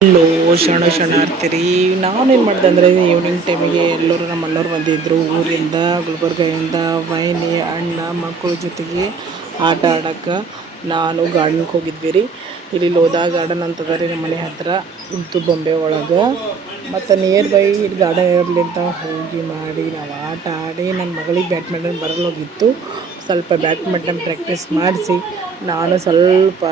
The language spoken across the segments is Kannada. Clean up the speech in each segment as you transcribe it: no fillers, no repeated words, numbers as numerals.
ಹಲೋ ಶರಣಾರ್ಥಿರಿ. ನಾನೇನು ಮಾಡಿದೆ ಅಂದರೆ ಈವ್ನಿಂಗ್ ಟೈಮಿಗೆ ಎಲ್ಲರೂ ನಮ್ಮ ಅಣ್ಣವ್ರು ಬಂದಿದ್ದರು ಊರಿಂದ, ಗುಲ್ಬರ್ಗದಿಂದ. ವೈನಿ ಅಣ್ಣ ಮಕ್ಕಳ ಜೊತೆಗೆ ಆಟ ಆಡೋಕ್ಕೆ ನಾನು ಗಾರ್ಡನ್ಗೆ ಹೋಗಿದ್ವಿ ರೀ. ಇಲ್ಲಿ ಲೋಧಾ ಗಾರ್ಡನ್ ಅಂತದ ರೀ ನಮ್ಮ ಮನೆ ಹತ್ತಿರ ಉದ್ದು ಬೊಂಬೆ ಒಳಗೆ. ಮತ್ತು ನಿಯರ್ ಬೈ ಇಲ್ಲಿ ಗಾರ್ಡನ್ ಇರಲಿಂತ ಹೋಗಿ ಮಾಡಿ ನಾವು ಆಟ ಆಡಿ ನನ್ನ ಮಗಳಿಗೆ ಬ್ಯಾಡ್ಮಿಂಟನ್ ಬರಲ್ಲೋಗಿತ್ತು. ಸ್ವಲ್ಪ ಬ್ಯಾಡ್ಮಿಂಟನ್ ಪ್ರಾಕ್ಟೀಸ್ ಮಾಡಿಸಿ ನಾನು ಸ್ವಲ್ಪ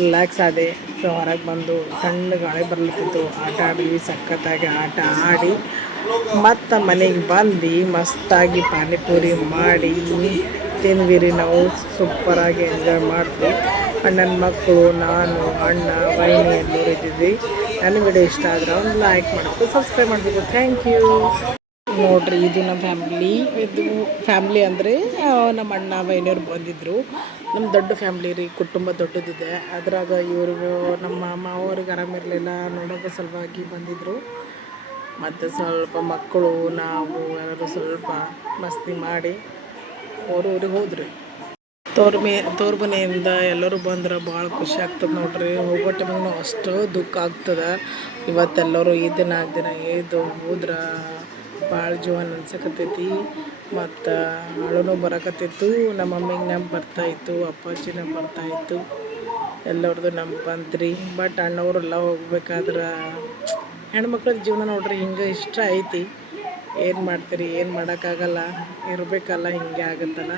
ರಿಲ್ಯಾಕ್ಸ್ ಆದೆ. ಸೊ ಹೊರಗೆ ಬಂದು ತಣ್ಣ ಗಾಳಿ ಬರ್ಲತ್ತಿತ್ತು, ಆಟ ಆಡಿದ್ವಿ, ಸಖತ್ತಾಗಿ ಆಟ ಆಡಿ ಮತ್ತು ಮನೆಗೆ ಬಂದು ಮಸ್ತಾಗಿ ಪಾನಿಪುರಿ ಮಾಡಿ ತಿಂದ್ವಿ ರೀ. ನಾವು ಸೂಪರಾಗಿ ಎಂಜಾಯ್ ಮಾಡಿದ್ವಿ. ಅಣ್ಣನ ಮಕ್ಕಳು, ನಾನು, ಅಣ್ಣ, ವೈನಿ ಎಲ್ಲರೂ ಇದ್ದಿದ್ವಿ. ನನ್ನ ವಿಡಿಯೋ ಇಷ್ಟ ಆದ್ರೆ ಒಂದು ಲೈಕ್ ಮಾಡಬೇಕು, ಸಬ್ಸ್ಕ್ರೈಬ್ ಮಾಡಬೇಕು. Thank you. ನೋಡ್ರಿ, ಇದು ನಮ್ಮ ಫ್ಯಾಮ್ಲಿ ಅಂದರೆ ನಮ್ಮ ಅಣ್ಣ ವೈನಿಯವ್ರು ಬಂದಿದ್ದರು. ನಮ್ಮ ದೊಡ್ಡ ಫ್ಯಾಮ್ಲಿ ರೀ, ಕುಟುಂಬ ದೊಡ್ಡದಿದೆ. ಅದ್ರಾಗ ಇವರು ನಮ್ಮ ಮಾವವ್ರಿಗೆ ಆರಾಮಿರಲಿಲ್ಲ, ನೋಡೋಕೆ ಸಲುವಾಗಿ ಬಂದಿದ್ದರು. ಮತ್ತು ಸ್ವಲ್ಪ ಮಕ್ಕಳು ನಾವು ಎಲ್ಲರೂ ಸ್ವಲ್ಪ ಮಸ್ತಿ ಮಾಡಿ ಊರಿಗೆ ಹೋದ್ರಿ. ತವ್ರ ಮನೆಯಿಂದ ಎಲ್ಲರೂ ಬಂದ್ರೆ ಭಾಳ ಖುಷಿ ಆಗ್ತದೆ ನೋಡ್ರಿ. ಹೋಗೋ ಟೈಮಿಗೂ ಅಷ್ಟು ದುಃಖ ಆಗ್ತದೆ. ಇವತ್ತೆಲ್ಲರೂ ಈ ದಿನ ಇದು ಹೋದ್ರೆ ಭಾಳ ಜೀವನ ಅನ್ಸಕತ್ತೈತಿ. ಮತ್ತು ಅಳುನೂ ಬರಕತ್ತಿತ್ತು. ನಮ್ಮ ಮಮ್ಮಿಗೆ ನೆಂಪು ಬರ್ತಾಯಿತ್ತು, ಅಪ್ಪಾಜಿನ ಬರ್ತಾಯಿತ್ತು, ಎಲ್ಲರದು ನೆಂಪು ಬಂತ್ರಿ. ಬಟ್ ಅಣ್ಣವರೆಲ್ಲ ಹೋಗ್ಬೇಕಾದ್ರೆ ಹೆಣ್ಮಕ್ಳ ಜೀವನ ನೋಡ್ರಿ ಹಿಂಗೆ ಇಷ್ಟ ಐತಿ. ಏನು ಮಾಡ್ತೀರಿ, ಏನು ಮಾಡೋಕ್ಕಾಗಲ್ಲ, ಇರಬೇಕಲ್ಲ, ಹಿಂಗೆ ಆಗುತ್ತಲ್ಲ.